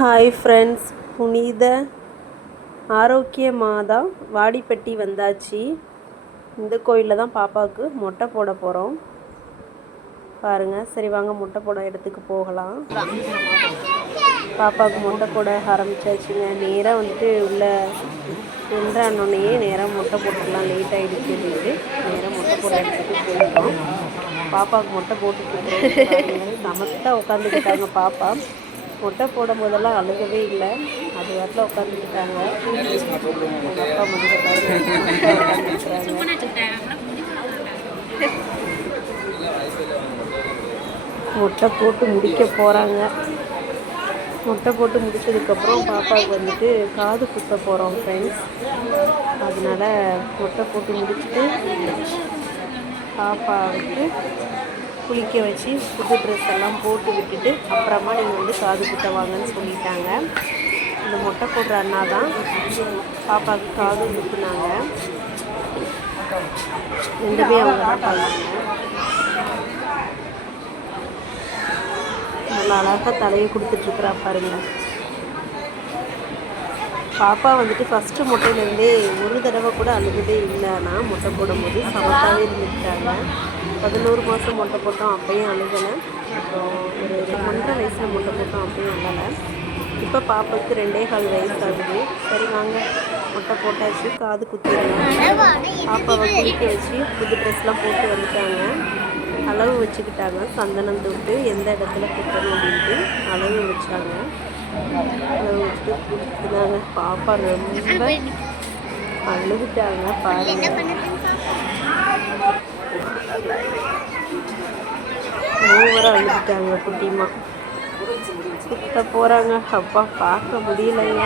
Hi friends புனித ஆரோக்கிய மாதா வாடிப்பட்டி வந்தாச்சு. இந்த கோயிலில் தான் பாப்பாவுக்கு மொட்டை போட போகிறோம் பாருங்கள் சரி வாங்க. மொட்டை போட இடத்துக்கு போகலாம். பாப்பாவுக்கு மொட்டை போட ஆரம்பிச்சாச்சுங்க. நேராக வந்துட்டு உள்ள என்றானோடனே நேராக மொட்டை போட்டுக்கலாம் லேட் ஆகிடுச்சு அப்படின்ட்டு நேராக மொட்டை போட இடத்துக்கு போயிட்டோம். பாப்பாவுக்கு மொட்டை போட்டுட்டு சமத்தாக உட்காந்துக்கிட்டாங்க பாப்பா. முட்டை போடும் போதெல்லாம் அழுகவே இல்லை. அது வரல உட்காந்துக்கிட்டாங்க அப்பா முடிஞ்ச முட்டை போட்டு முடிக்க போகிறாங்க முட்டை போட்டு முடிச்சதுக்கப்புறம் பாப்பாவுக்கு வந்துட்டு காது குத்த போகிறோம் ஃப்ரெண்ட்ஸ் அதனால முட்டை போட்டு முடிச்சுட்டு பாப்பாவுக்கு குளிக்க வச்சு புது ட்ரெஸ் எல்லாம் போட்டு விட்டுட்டு அப்புறமா நீங்கள் வந்து காது குத்த வாங்கன்னு சொல்லிட்டாங்க. இந்த மொட்டை போடுற அண்ணா தான் பாப்பாவுக்கு காது குத்துனாங்க. ரெண்டுமே அவங்க தான் பண்ணாங்க. நல்லா அழகாக தலையை கொடுத்துட்ருக்குறா பாருங்க. பாப்பா வந்துட்டு ஃபஸ்ட்டு மொட்டையிலேருந்தே ஒரு தடவை கூட அழுகுதே இல்லைன்னா மொட்டை போடும்போது சமத்தாகவே இருந்துக்கிட்டாங்க. பதினோரு மாதம் மொட்டை போட்டோம் அப்பயும் அழுகலை. அப்புறம் ஒரு ஒன்றரை வயசில் மொட்டை போட்டோம் அப்பயும் அழலை இப்போ பாப்பாவுக்கு ரெண்டே கால் வயசு ஆகுது சரி வாங்க. மொட்டை போட்டாச்சு காது குத்திடலாம் பாப்பாவை குளிக்க வச்சு புது ட்ரெஸ்லாம் போட்டு வந்துட்டாங்க. அளவு வச்சுக்கிட்டாங்க. சந்தனம் தொட்டு எந்த இடத்துல குத்தணும் அப்படின்ட்டு அளவு வச்சாங்க. அளவு பாப்பா ரொம்ப அழுதுட்டாங்க பாருங்க. ஓவராக அழுதுட்டாங்க குட்டிமா சுத்த போகிறாங்க அப்பா பார்க்க முடியலைங்க.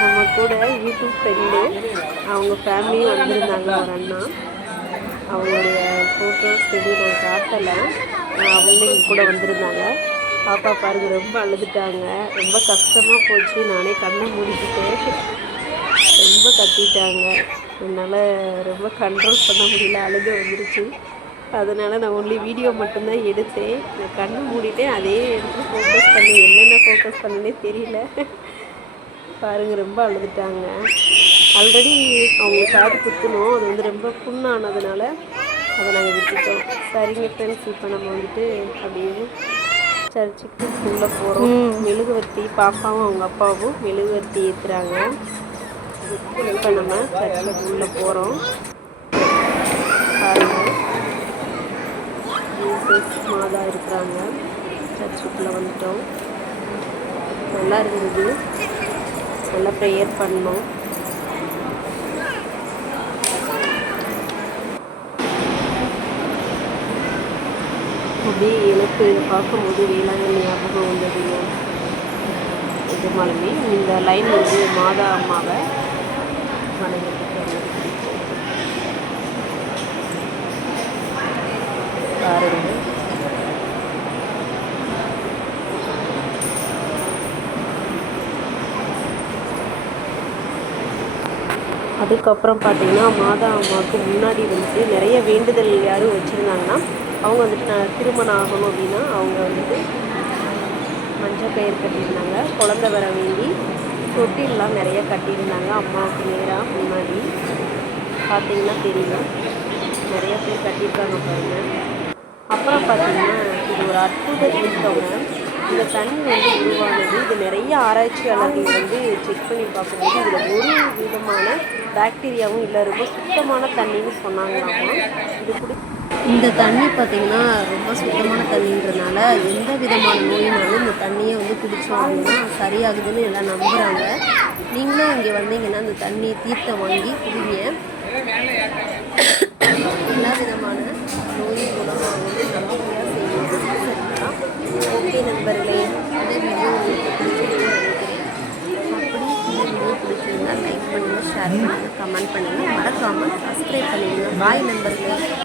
நம்ம கூட யூடியூப் ஃப்ரெண்டு அவங்க ஃபேமிலியும் வந்திருந்தாங்க ஒரு அண்ணா. அவங்களுடைய ஃபோட்டோஸ் சரி நான் காட்டலை. அவங்களும் கூட வந்திருந்தாங்க. பாப்பா பாருங்கள் ரொம்ப அழுதுட்டாங்க. ரொம்ப கஷ்டமாக போச்சு. நானே கண்ணை முடிச்சுட்டேன் ரொம்ப கத்திட்டாங்க. என்னால் ரொம்ப கண்ட்ரோல் பண்ண முடியல. அழுக வந்துருச்சு. அதனால் நான் ஒன்லி வீடியோ மட்டும்தான் எடுத்தேன். நான் கண்ணை மூடிட்டேன். அதே எடுத்து ஃபோக்கஸ் பண்ணி என்னென்ன ஃபோக்கஸ் பண்ணனே தெரியல. பாருங்கள் ரொம்ப அழுதுட்டாங்க. ஆல்ரெடி அவங்க காது குத்தணும் அது வந்து ரொம்ப புண்ணானதுனால அதை நாங்கள் விட்டுட்டோம். சரிங்க ஃப்ரெண்ட்ஸ் இப்போ நம்ம வந்துட்டு அப்படியே சர்ச்சுக்கு உள்ளே போகிறோம் மெழுகுவர்த்தி பாப்பாவும் அவங்க அப்பாவும் மெழுகுவர்த்தி ஏற்றுறாங்க இப்போ நம்ம சர்ச்சுக்கு உள்ளே போகிறோம் ஜீசஸ் மாதா இருக்கிறாங்க. சர்ச்சுக்குள்ளே வந்துட்டோம். நல்லா இருந்தது. நல்லா ப்ரேயர் பண்ணோம். அப்படியே எனக்கு இதை பார்க்கும்போது வேளாங்கண்ணி ஞாபகம் வந்ததுங்க நிஜமாலுமே இந்த லைன் வந்து மாதா அம்மாவை வணங்கிட்டு வந்தது பாருங்க அதுக்கப்புறம் பார்த்தீங்கன்னா மாதா அம்மாவுக்கு முன்னாடி வந்துட்டு நிறைய வேண்டுதல் யாரும் வச்சுருந்தாங்கன்னா அவங்க வந்துட்டு நான் திருமணம் ஆகணும் அப்படின்னா அவங்க வந்துட்டு மஞ்சள் கயிறு கட்டியிருந்தாங்க. குழந்த வர வேண்டி தொட்டிலெலாம் நிறைய கட்டியிருந்தாங்க. அம்மாவுக்கு நேராக முன்னாடி. பார்த்தீங்கன்னா தெரியும் நிறைய பேர் கட்டியிருக்காங்க பாருங்க. அப்புறம் பார்த்தீங்கன்னா இது ஒரு அற்புத தீர்த்தவங்க இந்த தண்ணி வந்து உருவானது. இது நிறைய ஆராய்ச்சியாளர்கள் வந்து செக் பண்ணி பார்க்கும்போது இதில் ஒரு விதமான பாக்டீரியாவும் இல்லை ரொம்ப சுத்தமான தண்ணின்னு சொன்னாங்களாமா இது குடி இந்த தண்ணி பார்த்திங்கன்னா ரொம்ப சுத்தமான தண்ணின்றனால எந்த விதமான நோயினாலும் இந்த தண்ணியை வந்து குடித்தோம் அப்படின்னா சரியாகுதுன்னு எல்லாம் நம்புகிறாங்க நீங்களே இங்கே வந்தீங்கன்னா அந்த தண்ணி தீர்த்தம் வாங்கி குடிங்க. கமெண்ட் பண்ணுங்கள் மறக்காமல் சப்ஸ்கிரைப் பண்ணிடுங்க. பாய் நண்பர்களே